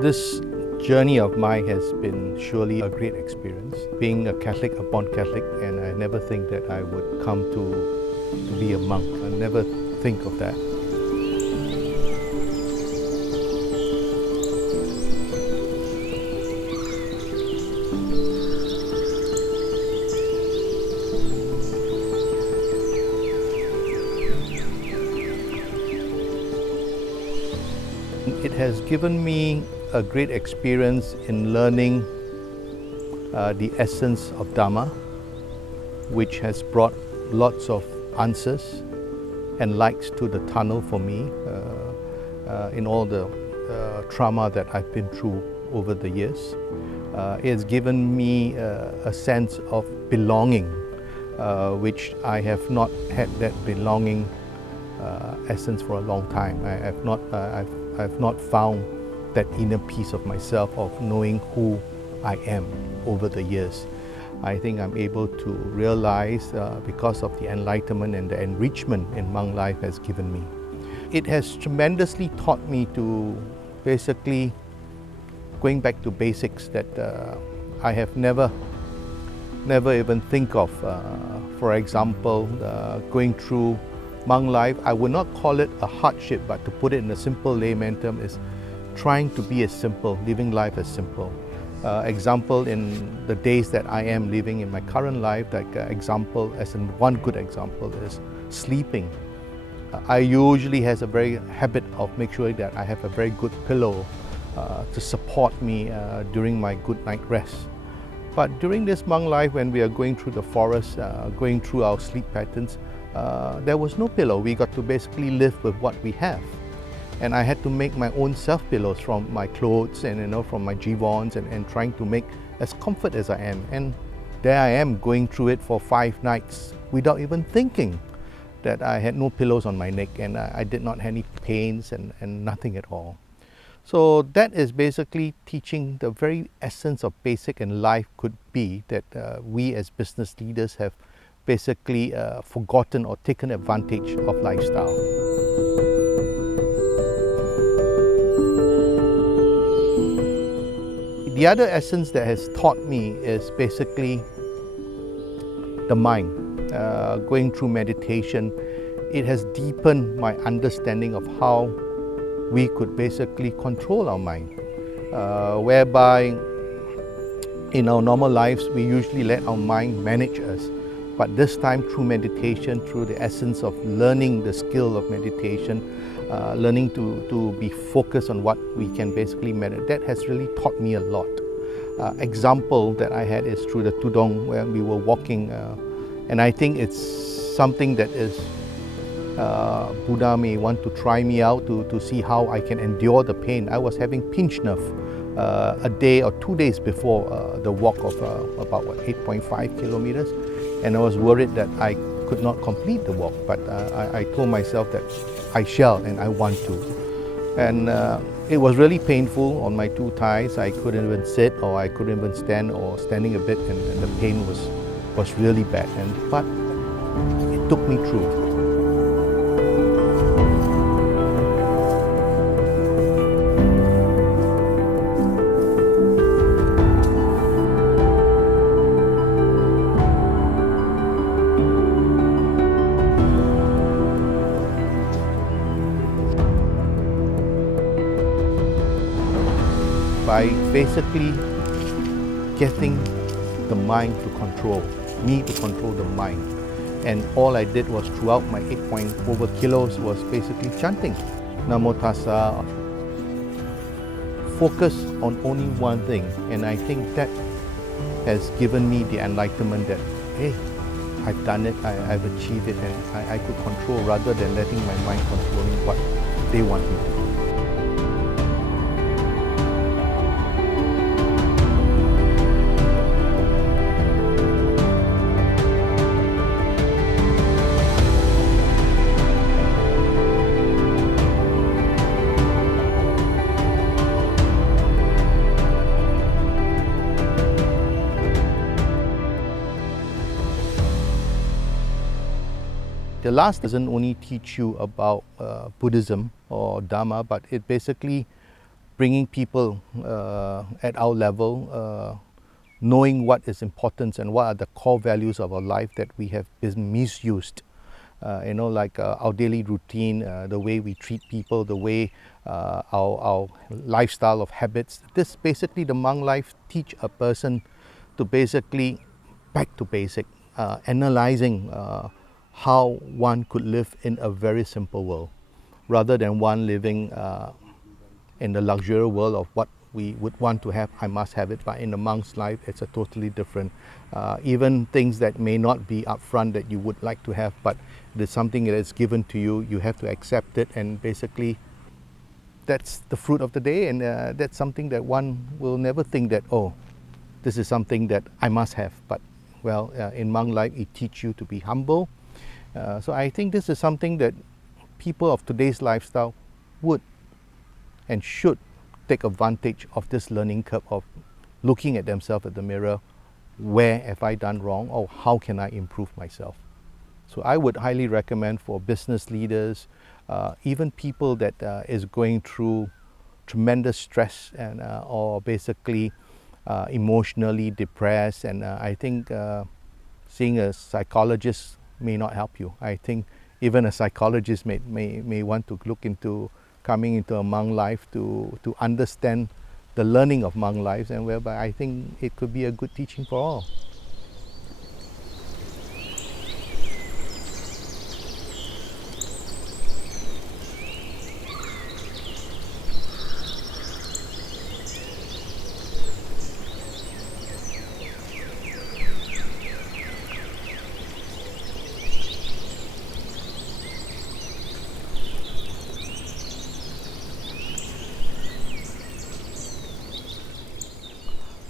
This journey of mine has been surely a great experience. Being a Catholic, a born Catholic, and I never think that I would come to be a monk. I never think of that. It has given me a great experience in learning the essence of dharma, which has brought lots of answers and lights to the tunnel for me in all the trauma that I've been through over the years. It has given me a sense of belonging, which I have not had that belonging essence for a long time. I've not found that inner peace of myself, of knowing who I am over the years. I think I'm able to realize because of the enlightenment and the enrichment in monk life has given me. It has tremendously taught me to basically going back to basics that I have never even think of. For example, going through monk life, I would not call it a hardship, but to put it in a simple layman term is trying to be as simple, living life as simple. Example, in the days that I am living in my current life, like example, as in one good example is sleeping. I usually has a very habit of make sure that I have a very good pillow to support me during my good night rest. But during this monk life, when we are going through the forest, going through our sleep patterns, there was no pillow. We got to basically live with what we have. And I had to make my own self pillows from my clothes and from my jivons and trying to make as comfort as I am. And there I am going through it for 5 nights without even thinking that I had no pillows on my neck and I did not have any pains and nothing at all. So that is basically teaching the very essence of basic in life could be that we as business leaders have basically forgotten or taken advantage of lifestyle. The other essence that has taught me is basically the mind. Going through meditation, it has deepened my understanding of how we could basically control our mind, whereby in our normal lives we usually let our mind manage us. But this time through meditation, through the essence of learning the skill of meditation, learning to be focused on what we can basically meditate, that has really taught me a lot. Example that I had is through the Tudong where we were walking, and I think it's something that is Buddha may want to try me out to see how I can endure the pain. I was having pinched nerve a day or 2 days before the walk of about 8.5 kilometers. And I was worried that I could not complete the walk, but I told myself that I shall and I want to. And it was really painful on my 2 thighs. I couldn't even sit or I couldn't even stand or standing a bit, and the pain was really bad. But it took me through. By basically getting the mind to control, me to control the mind. And all I did was throughout my 8 kilos was basically chanting Namo Tassa. Focus on only one thing. And I think that has given me the enlightenment that, hey, I've done it, I've achieved it, and I could control rather than letting my mind controlling what they want me to do. The last doesn't only teach you about Buddhism or Dharma, but it basically bringing people at our level, knowing what is important and what are the core values of our life that we have been misused. Like our daily routine, the way we treat people, the way our lifestyle of habits. This basically, the monk life teach a person to basically back to basic, analyzing how one could live in a very simple world, rather than one living in the luxurious world of what we would want to have. I must have it, but in the monk's life, it's a totally different. Even things that may not be upfront that you would like to have, but there's something that is given to you, you have to accept it, and basically that's the fruit of the day, and that's something that one will never think that, oh, this is something that I must have. But well, in monk life, it teaches you to be humble. So I think this is something that people of today's lifestyle would and should take advantage of this learning curve of looking at themselves at the mirror. Where have I done wrong, or how can I improve myself? So I would highly recommend for business leaders, even people that is going through tremendous stress and or basically emotionally depressed, and I think seeing a psychologist may not help you. I think even a psychologist may want to look into coming into a monk life to understand the learning of monk lives, and whereby I think it could be a good teaching for all.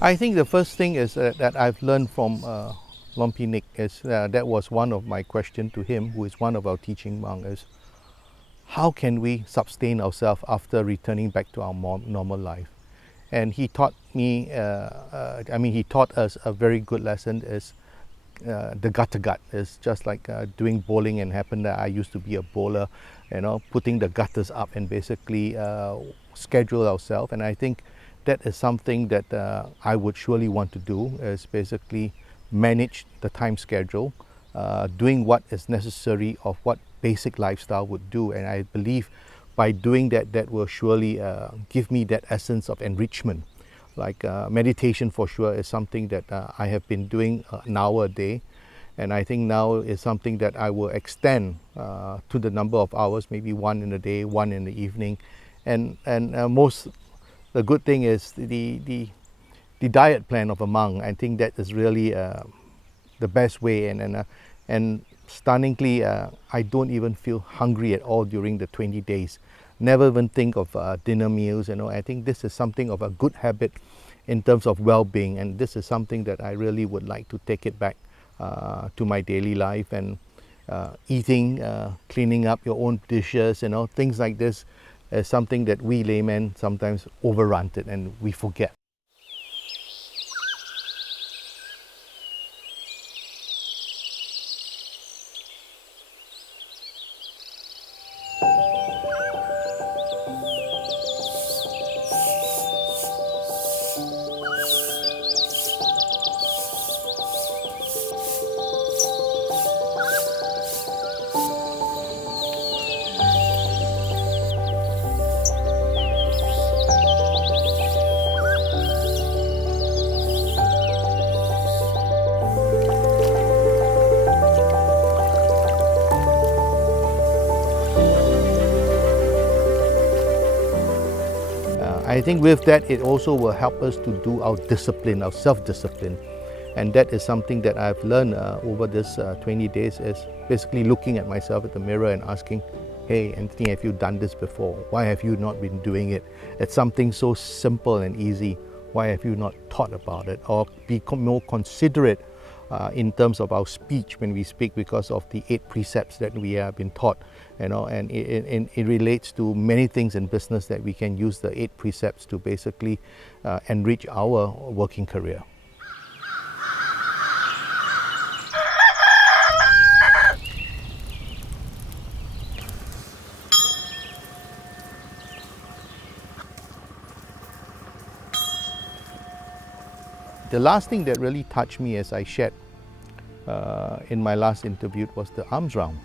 I think the first thing is that I've learned from Lompi Nick is that was one of my questions to him, who is one of our teaching monks, is how can we sustain ourselves after returning back to our normal life? And he taught me, he taught us a very good lesson is the gut. It's just like doing bowling, and happened that I used to be a bowler, putting the gutters up and basically schedule ourselves. And I think that is something that I would surely want to do, is basically manage the time schedule, doing what is necessary of what basic lifestyle would do. And I believe by doing that, that will surely give me that essence of enrichment. Like meditation for sure is something that I have been doing an hour a day, and I think now is something that I will extend to the number of hours, maybe one in the day, one in the evening. And the good thing is the diet plan of a monk. I think that is really the best way, and stunningly, I don't even feel hungry at all during the 20 days. Never even think of dinner meals. I think this is something of a good habit in terms of well-being, and this is something that I really would like to take it back to my daily life. And eating, cleaning up your own dishes, things like this is something that we laymen sometimes overrun it and we forget. I think with that, it also will help us to do our discipline, our self-discipline. And that is something that I've learned over this 20 days, is basically looking at myself at the mirror and asking, hey, Anthony, have you done this before? Why have you not been doing it? It's something so simple and easy. Why have you not thought about it? Or be more considerate in terms of our speech when we speak, because of the 8 precepts that we have been taught, and it relates to many things in business that we can use the 8 precepts to basically enrich our working career. The last thing that really touched me, as I shared in my last interview, was the arms round.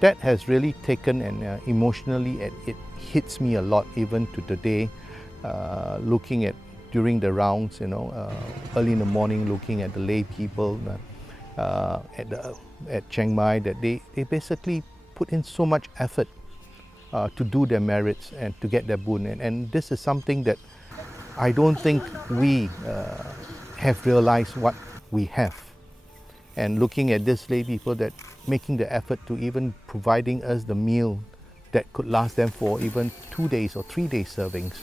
That has really taken, and emotionally it hits me a lot even to today, looking at during the rounds, early in the morning, looking at the lay people at Chiang Mai, that they basically put in so much effort to do their merits and to get their boon. And this is something that I don't think we have realized what we have. And looking at these lay people that making the effort to even providing us the meal that could last them for even 2 days or 3 days servings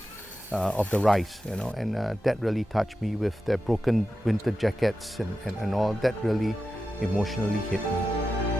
of the rice, and that really touched me with their broken winter jackets and all. That really emotionally hit me.